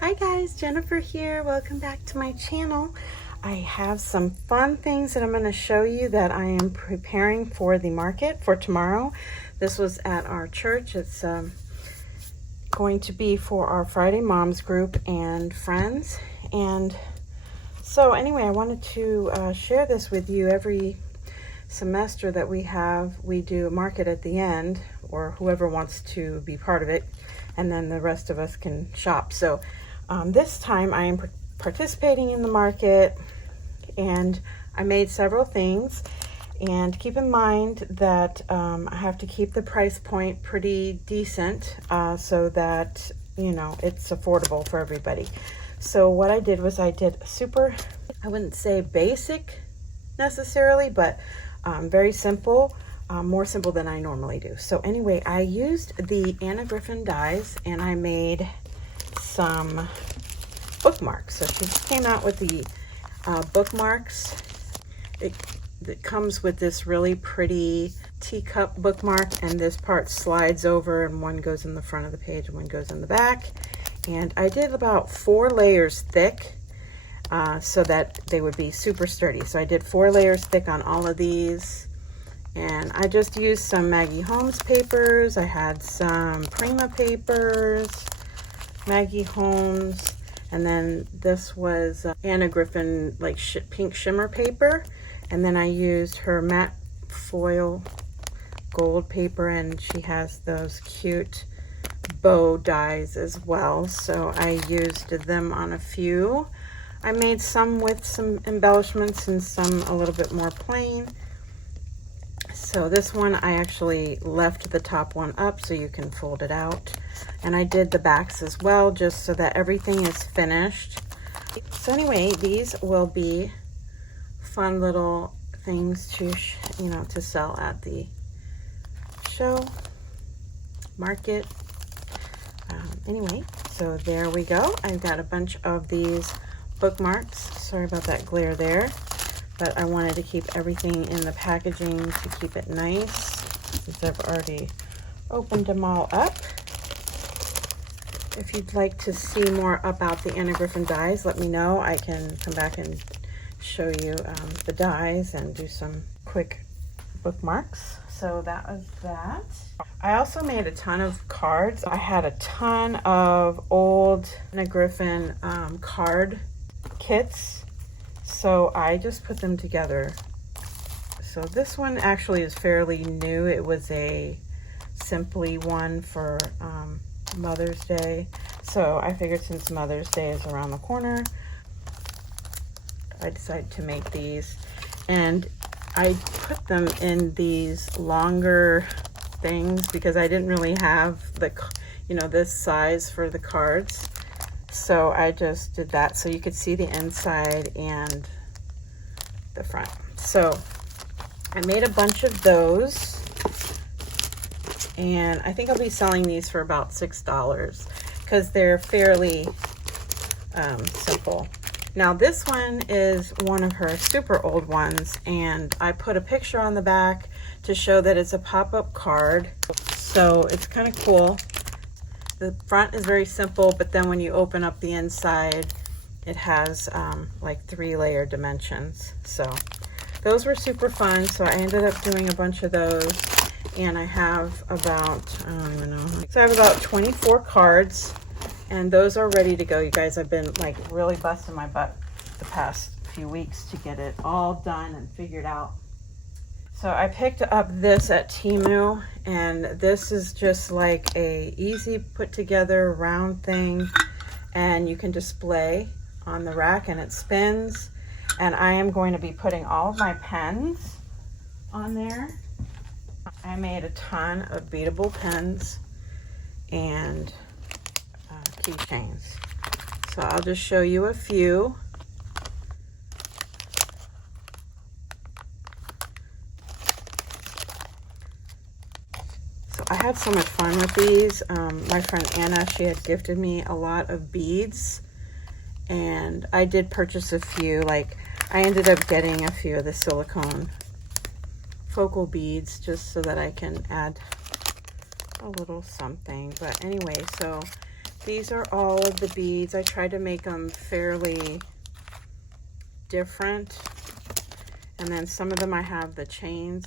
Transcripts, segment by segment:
Hi guys, Jennifer here. Welcome back to my channel. I have some fun things that I'm going to show you that I am preparing for the market for tomorrow. This was at our church. It's going to be for our Friday Moms group and friends. And so anyway, I wanted to share this with you. Every semester that we do a market at the end, or whoever wants to be part of it, and then the rest of us can shop. So this time I am participating in the market, and I made several things. And keep in mind that I have to keep the price point pretty decent so that, you know, it's affordable for everybody. So what I did was I did super, I wouldn't say basic necessarily, but very simple, more simple than I normally do. So anyway, I used the Anna Griffin dies and I made some bookmarks. So she just came out with the bookmarks. It comes with this really pretty teacup bookmark, and this part slides over and one goes in the front of the page and one goes in the back. And I did about 4 layers thick so that they would be super sturdy. So I did 4 layers thick on all of these, and I just used some Maggie Holmes papers. I had some Prima papers, Maggie Holmes, and then this was Anna Griffin like pink shimmer paper. And then I used her matte foil gold paper, and she has those cute bow dies as well. So I used them on a few. I made some with some embellishments and some a little bit more plain. So this one I actually left the top one up so you can fold it out. And I did the backs as well, just so that everything is finished. So anyway, these will be fun little things to to sell at the show market. Anyway, so there we go. I've got a bunch of these bookmarks. Sorry about that glare there, but I wanted to keep everything in the packaging to keep it nice, since I've already opened them all up. If you'd like to see more about the Anna Griffin dies, let me know. I can come back and show you the dies and do some quick bookmarks. So that was that. I also made a ton of cards. I had a ton of old Anna Griffin card kits, so I just put them together. So this one actually is fairly new. It was a Simply one for Mother's Day. So I figured since Mother's Day is around the corner, I decided to make these, and I put them in these longer things because I didn't really have the, this size for the cards. So I just did that so you could see the inside and the front. So I made a bunch of those, and I think I'll be selling these for about $6 because they're fairly simple. Now this one is one of her super old ones, and I put a picture on the back to show that it's a pop-up card. So it's kind of cool. The front is very simple, but then when you open up the inside, it has like 3-layer dimensions. So those were super fun. So I ended up doing a bunch of those, and I have about, I don't even know. So I have about 24 cards. And those are ready to go, you guys. I've been like really busting my butt the past few weeks to get it all done and figured out. So I picked up this at Temu, and this is just like a easy put together round thing, and you can display on the rack and it spins. And I am going to be putting all of my pens on there. I made a ton of beadable pens and keychains. So I'll just show you a few. So I had so much fun with these. My friend Anna, she had gifted me a lot of beads, and I did purchase a few. Like I ended up getting a few of the silicone focal beads just so that I can add a little something. But anyway, so These are all of the beads. I tried to make them fairly different. And then some of them I have the chains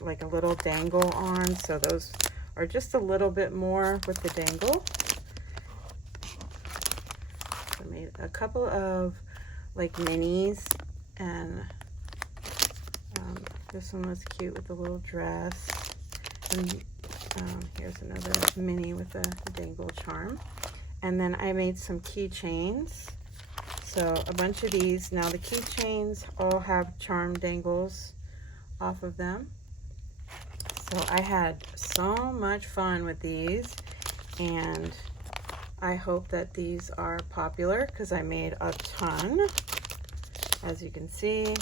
like a little dangle on, so those are just a little bit more with the dangle. I made a couple of like minis, and this one was cute with a little dress. And here's another mini with a dangle charm. And then I made some keychains. So a bunch of these. Now the keychains all have charm dangles off of them. So I had so much fun with these, and I hope that these are popular because I made a ton. As you can see,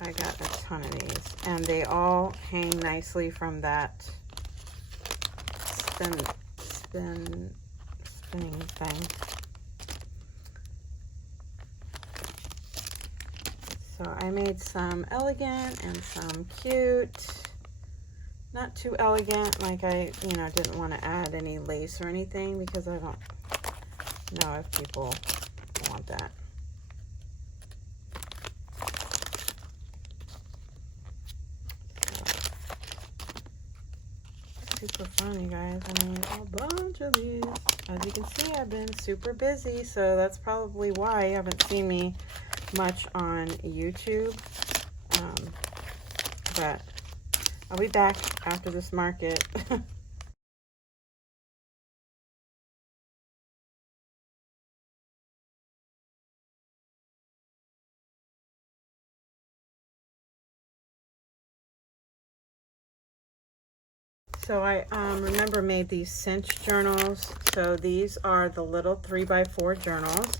I got a ton of these, and they all hang nicely from that spinning thing. So I made some elegant and some cute. Not too elegant, like I, didn't want to add any lace or anything because I don't know if people want that. So, super fun, you guys. I made a bunch of these. As you can see, I've been super busy, so that's probably why you haven't seen me much on YouTube. But I'll be back after this market. So I remember made these cinch journals. So these are the little 3x4 journals,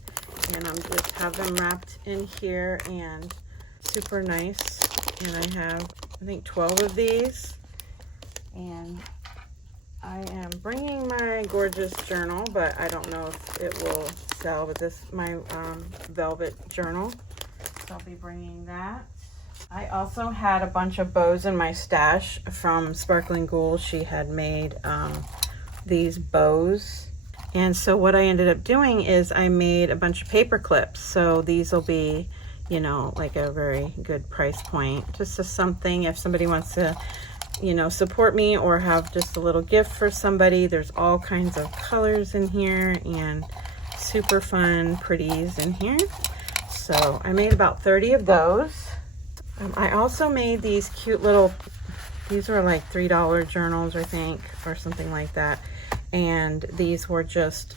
and I'm just have them wrapped in here and super nice. And I have, I think, 12 of these. And I am bringing my gorgeous journal, but I don't know if it will sell, but this my velvet journal. So I'll be bringing that. I also had a bunch of bows in my stash from Sparkling Ghoul. She had made these bows. And so what I ended up doing is I made a bunch of paper clips. So these will be, like a very good price point. Just as something if somebody wants to, support me or have just a little gift for somebody. There's all kinds of colors in here and super fun pretties in here. So I made about 30 of those. I also made these cute little, these were like $3 journals, I think, or something like that. And these were just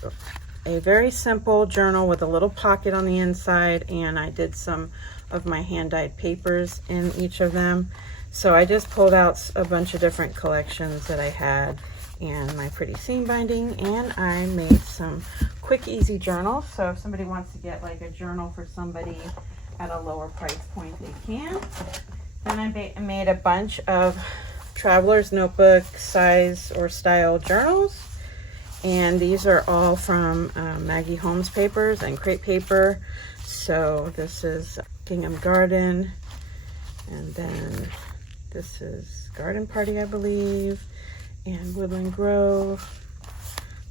a very simple journal with a little pocket on the inside, and I did some of my hand-dyed papers in each of them. So I just pulled out a bunch of different collections that I had and my pretty seam binding, and I made some quick, easy journals. So if somebody wants to get like a journal for somebody at a lower price point, they can. Then I made a bunch of traveler's notebook size or style journals, and these are all from Maggie Holmes papers and crepe paper. So this is Gingham Garden, and then this is Garden Party, I believe, and Woodland Grove.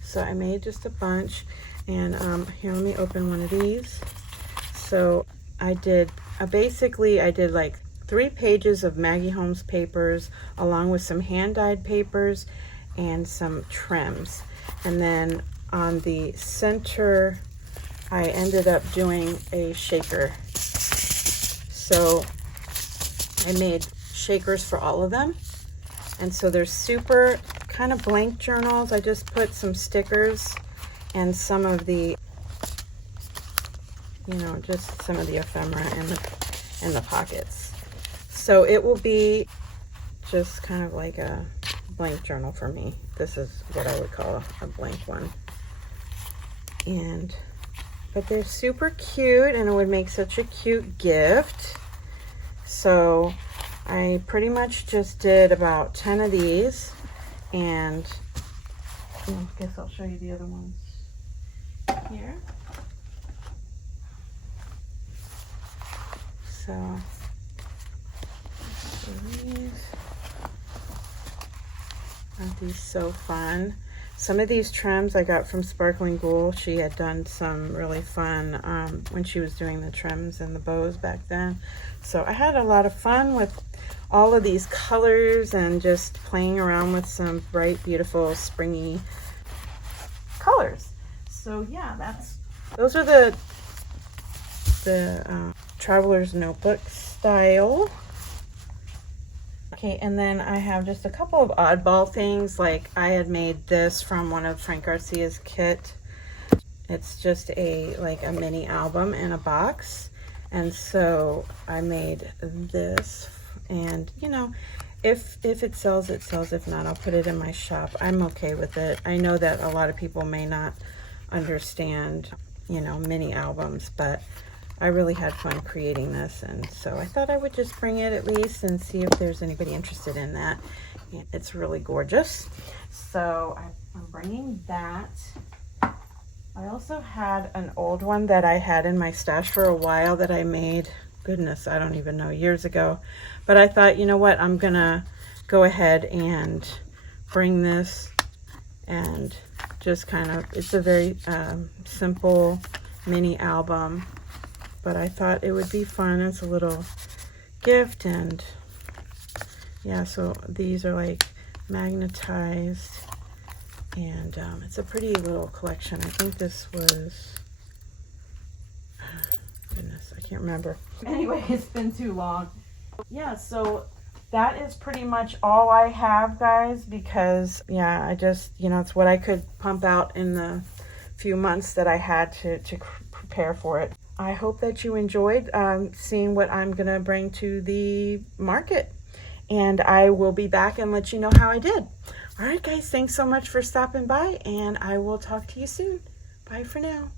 So I made just a bunch, and here, let me open one of these. So I did basically I did like 3 pages of Maggie Holmes papers along with some hand-dyed papers and some trims. And then on the center, I ended up doing a shaker. So I made shakers for all of them. And so they're super kind of blank journals. I just put some stickers and some of the, just some of the ephemera in the pockets. So it will be just kind of like a blank journal for me. This is what I would call a blank one. But they're super cute, and it would make such a cute gift. So I pretty much just did about 10 of these, and I guess I'll show you the other ones here. So these aren't these so fun? Some of these trims I got from Sparkling Ghoul. She had done some really fun when she was doing the trims and the bows back then. So I had a lot of fun with all of these colors and just playing around with some bright, beautiful, springy colors. So yeah, those are the Traveler's Notebook style. Okay, and then I have just a couple of oddball things. Like I had made this from one of Frank Garcia's kit. It's just a mini album in a box. And so I made this, and you know, if it sells, it sells. If not, I'll put it in my shop. I'm okay with it. I know that a lot of people may not understand, you know, mini albums, but I really had fun creating this, and so I thought I would just bring it at least and see if there's anybody interested in that. It's really gorgeous. So I'm bringing that. I also had an old one that I had in my stash for a while that I made, goodness, I don't even know, years ago. But I thought, you know what, I'm gonna go ahead and bring this and just kind of, it's a very simple mini album. But I thought it would be fun as a little gift. And yeah, so these are like magnetized, and it's a pretty little collection. I think this was, goodness, I can't remember. Anyway, it's been too long. Yeah, so that is pretty much all I have, guys, because yeah, I just, you know, it's what I could pump out in the few months that I had to prepare for it. I hope that you enjoyed seeing what I'm going to bring to the market. And I will be back and let you know how I did. All right, guys, thanks so much for stopping by, and I will talk to you soon. Bye for now.